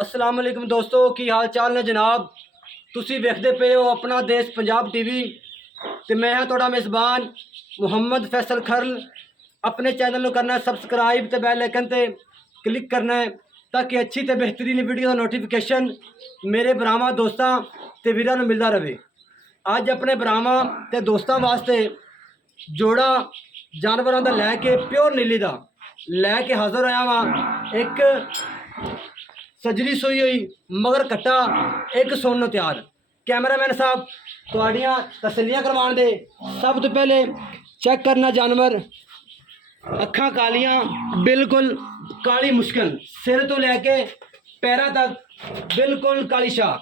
अस्सलाम वालेकुम दोस्तों, की हाल चाल ने जनाब। तुसी वेखदे पे हो अपना देश पंजाब टीवी ते मैं हाँ तुहाडा मेज़बान मुहम्मद फैसल खरल। अपने चैनल को करना सबसक्राइब ते बैल आइकन ते क्लिक करना है ताकि अच्छी ते बेहतरीन वीडियो का नोटिफिकेशन मेरे भरावां दोस्तां ते वीरां नूं मिलदा रहे। अज अपने भरावां ते दोस्तां वास्ते जोड़ा जानवरों का लैके प्योर नीली का लैके हाज़र होया वा। एक सजरी सोई हुई मगर कट्टा एक सुन तैयार। कैमरामैन साहब तुहाड़ियां तसल्लियां करवाण दे। सब तो पहले चेक करना जानवर, अखां कालियां बिल्कुल काली मुश्किल, सिर तो लैके पैरों तक बिल्कुल काली शाह।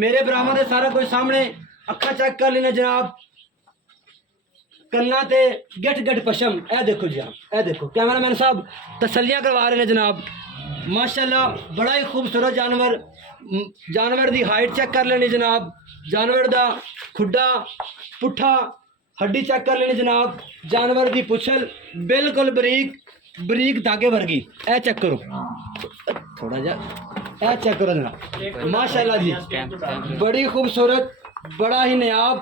मेरे भरावां दे सारा कुछ सामने अखा चेक कर लेना जनाब। कन्ना ते गट गट पशम ए देखो जी, ए देखो कैमरामैन साहब तसल्लियां करवा रहे हैं जनाब। माशाल्लाह बड़ा ही खूबसूरत जानवर। जानवर की हाइट चेक कर लेनी जनाब। जानवर का खुड्डा पुट्ठा हड्डी चेक कर लेनी जनाब। जानवर की पुछल बिल्कुल बरीक बरीक धागे वर्गी। ए चेक करो थोड़ा जा, ए चेक करो जनाब। माशाल्लाह जी बड़ी खूबसूरत, बड़ा ही नायाब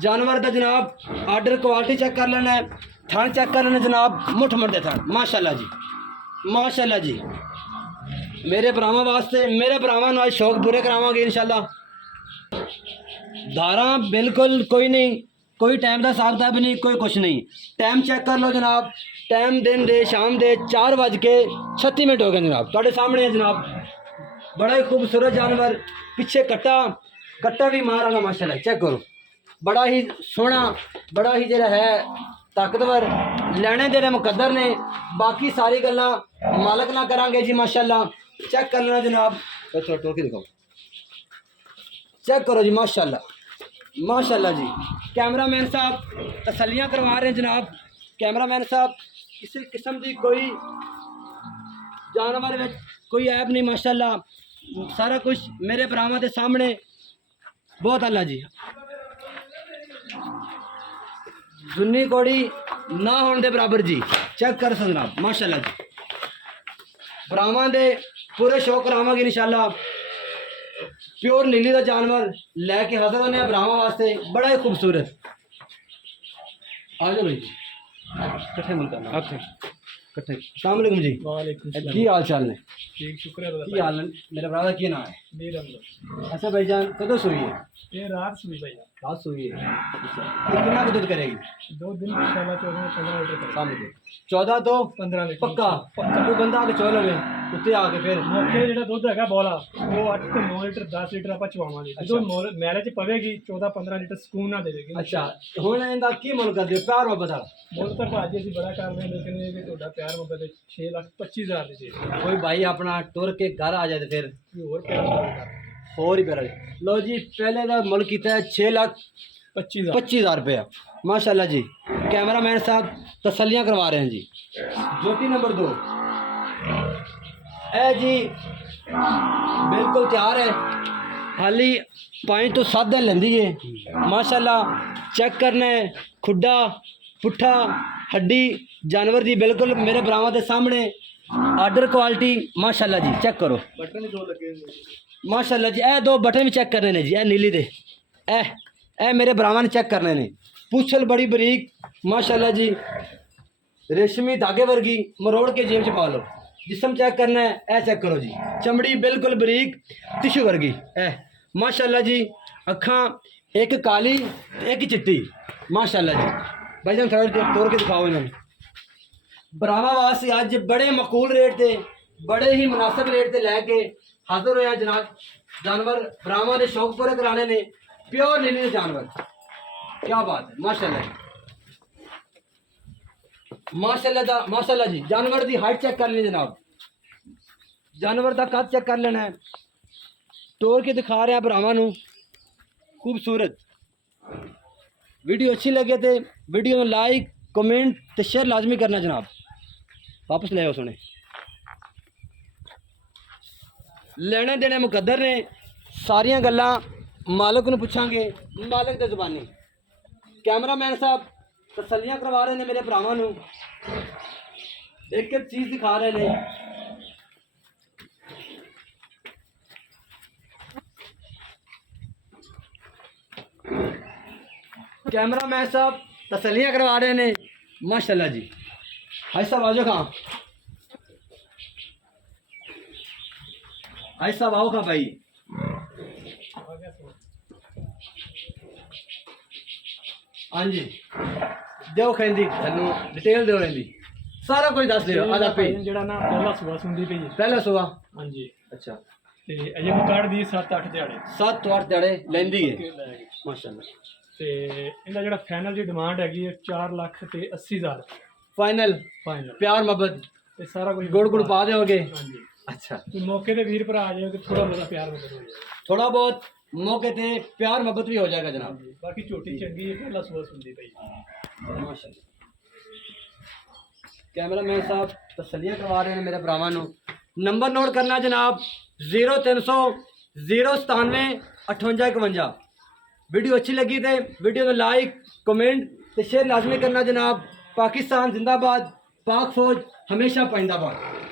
जानवर का जनाब। आर्डर क्वालिटी चेक कर लेना है, थान चेक कर लेना जनाब। मुठ मुठ दे थान माशाल्लाह जी, माशाल्लाह जी। मेरे भरावां वास्ते, मेरे भरावां नूं अज शौक पूरे करावांगे इंशाल्लाह। धारा बिल्कुल कोई नहीं, कोई टाइम का हिसाब किताब नहीं, कोई कुछ नहीं। टाइम चेक कर लो जनाब। टाइम दिन दे शाम दे 4:36 हो गए जनाब। तुहाडे सामने है जनाब। बड़ा ही खूबसूरत जानवर। पिछे कट्टा, कट्टा भी मार आना माशाल्लाह। चेक करो बड़ा ही सोहना, बड़ा ही जरा है ताकतवर। लैने देने मुकद्दर ने, बाकी सारी गल्लां मालक ना करांगे जी माशाल्लाह। चेक कर लेना जनाब। थोड़ा टोर के दिखाओ, चेक करो जी माशाल्लाह, माशाल्लाह जी। कैमरामैन साहब तसल्लियां करवा रहे हैं जनाब। कैमरामैन साहब किसी किस्म की कोई जानवर में कोई ऐब नहीं माशाल्लाह। सारा कुछ मेरे भरावां के सामने बहुत अल्लाह जी। सुन्नी कोड़ी ना होने के बराबर जी। चेक कर जनाब माशाल्लाह जी। भरावां दे पूरे शौक करावांगे इंशाल्लाह। प्योर नीली का जानवर लैके हाजिर होने भरावां वास्ते। बड़ा ही खूबसूरत। आ जाओ भाई कट्ठे मिल करना कट्ठे। अस्सलाम वालेकुम जी। वालेकुम की हाल चाल ने? ठीक शुक्र है की हाल है? मेरा भरा की नाम है? नीरंग। अच्छा भाईजान कदों सुई है? ये रात सुई भाई, रात सुई है। कितना दूध करेगी? 2 दिन इंशाल्लाह 14-15 लीटर करेगा। सामने से 14 तो 15 लीटर पक्का। कोई बंदा आके चो लवे उत्ते आके फिर मौके ਜਿਹੜਾ ਦੁੱਧ ਹੈਗਾ ਬੋਲਾ ਉਹ 8 ਤੋਂ 9 ਲੀਟਰ 10 ਲੀਟਰ ਆਪਾਂ ਚਵਾਵਾਂਗੇ। ਜਦੋਂ ਮੈਰਿਜ ਪਵੇਗੀ 14-15 ਲੀਟਰ ਸਕੂਨ ਨਾਲ ਦੇ ਦੇਗੀ। अच्छा ਹੁਣ ਇਹਦਾ ਕੀ ਮੁੱਲ ਕਰਦੇ ਹੋ? ਪਿਆਰ ਮੁਹੱਬਤ ਵਾਲਾ ਮੁੱਲ ਤਾਂ ਭਾਜੀ ਅਸੀਂ ਬੜਾ ਕਰਦੇ ਹਾਂ, ਲੇਕਿਨ ਇਹ ਕਿ ਤੁਹਾਡਾ ਪਿਆਰ ਮੁਹੱਬਤ 6,25,000 ਦੀ ਦੇ कोई भाई अपना टुर के घर आ जाए तो फिर ਦਿਓ। ਹੋਰ ਪਿਆਰ ਮੁਹੱਬਤ और ही प्यारा। लो जी पहले का मुल्क किया है 6,25,000 25,000 रुपया। माशाल्लाह जी। कैमरामैन साहब तसल्लियां करवा रहे हैं जी। जोटी नंबर 2 ए जी बिल्कुल तैयार है। हाली 5 तो 7 दिन लेंदी है माशाल्लाह। चेक करना है खुड्डा पुट्ठा हड्डी जानवर दी बिल्कुल मेरे भरावां के सामने। आर्डर क्वालिटी माशाल्लाह जी। चेक करो बटन दो लगे माशाल्लाह जी। ए 2 बटन भी चेक करने ने जी। ए नीली दे ए मेरे भरावां ने चेक करने ने। पूछल बड़ी बरीक माशाल्लाह जी, रेशमी धागे वर्गी। मरोड़ के जेब च पा लो। जिस्म चेक करना है, ए चेक करो जी। चमड़ी बिल्कुल बरीक टिशू वर्गी। ए माशाल्लाह जी। अखां एक काली एक चिट्टी माशाल्लाह जी। भाईजान थोड़ा तोड़ के दिखाओ इन्होंने। भरावां वास्ते अज बड़े मकूल रेट ते बड़े ही मुनासिब रेट ते लैके हाजिर होया जनाब। जानवर भरावां दे शौक पूरे कराने ने। प्योर नीली दे जानवर, क्या बात है माशाल्लाह माशाल्लाह माशाल्लाह जी। जानवर की हाइट चेक कर लेनी जनाब। जानवर का कद चेक कर लेना है। तोड़ के दिखा रहे हैं भरावां नूं। खूबसूरत। वीडियो अच्छी लगे तो वीडियो में लाइक कमेंट तो शेयर लाजमी करना जनाब। वापस ले आओ सुने। लेने देने मुकद्दर ने। सारियां गल्लां मालक नूं पुछांगे, मालक दे ज़ुबानी। कैमरामैन साहब तसल्लियां करवा रहे हैं मेरे भरावां नूं। एक एक चीज़ दिखा रहे हैं। कैमरा मैन साहब तसल्लियाँ करवा रहे हैं माशाल्लाह जी। भाई साहब आ जाओ कहाँ, भाई साहब आओ कहाँ भाई। हाँ जी ਦਿਓ ਕਹਿੰਦੀ ਤੁਹਾਨੂੰ ਡਿਟੇਲ ਦਿਓ ਇਹਦੀ ਸਾਰਾ ਕੁਝ ਦੱਸ ਦਿਓ ਆਦਾ ਪੇ ਜਿਹੜਾ ਨਾ ਪਹਿਲਾ ਸੂਆ ਸੁੰਦੀ ਪਈ ਹੈ। ਪਹਿਲਾ ਸੁਆ ਹਾਂਜੀ ਅੱਛਾ ਤੇ ਅਜੇ ਮੈਂ ਕੱਢਦੀ 7-8 ਦਿਹਾੜੇ 7-8 ਦਿਹਾੜੇ ਲੈਂਦੀ ਹੈ ਲੈ ਗਈ। ਮਾਸ਼ਾਅੱਲਾ। ਤੇ ਇਹਦਾ ਜਿਹੜਾ ਫਾਈਨਲ ਦੀ ਡਿਮਾਂਡ ਹੈਗੀ ਹੈ 4,80,000 ਫਾਈਨਲ ਫਾਈਨਲ ਪਿਆਰ ਮੁਹੱਬਤ ਤੇ ਸਾਰਾ ਕੁਝ ਗੁੜ ਗੁੜ ਪਾ ਦਿਓਗੇ। ਹਾਂਜੀ ਅੱਛਾ ਤੇ ਮੌਕੇ ਤੇ ਵੀਰ ਭਰਾ ਆ ਜਾਓ ਤੇ ਥੋੜਾ ਬਹੁਤਾ ਪਿਆਰ ਮੁਹੱਬਤ ਹੋ ਜਾਏਗਾ। थोड़ा बहुत मौके पे प्यार मोहब्बत भी हो जाएगा जनाब। ਬਾਕੀ ਝੋਟੀ ਚੰਗੀ ਹੈ ਪਹਿਲਾ ਸੂਆ ਸੁੰਦੀ ਪਈ। माशाल्लाह। कैमरा मैन साहब तसलियाँ करवा रहे हैं मेरे भरावां नूं। नंबर नोट करना जनाब 0300 097 5851। वीडियो अच्छी लगी तो वीडियो में लाइक कमेंट तो शेयर लाजमी करना जनाब। पाकिस्तान जिंदाबाद, पाक फौज हमेशा पाइंदाबाद।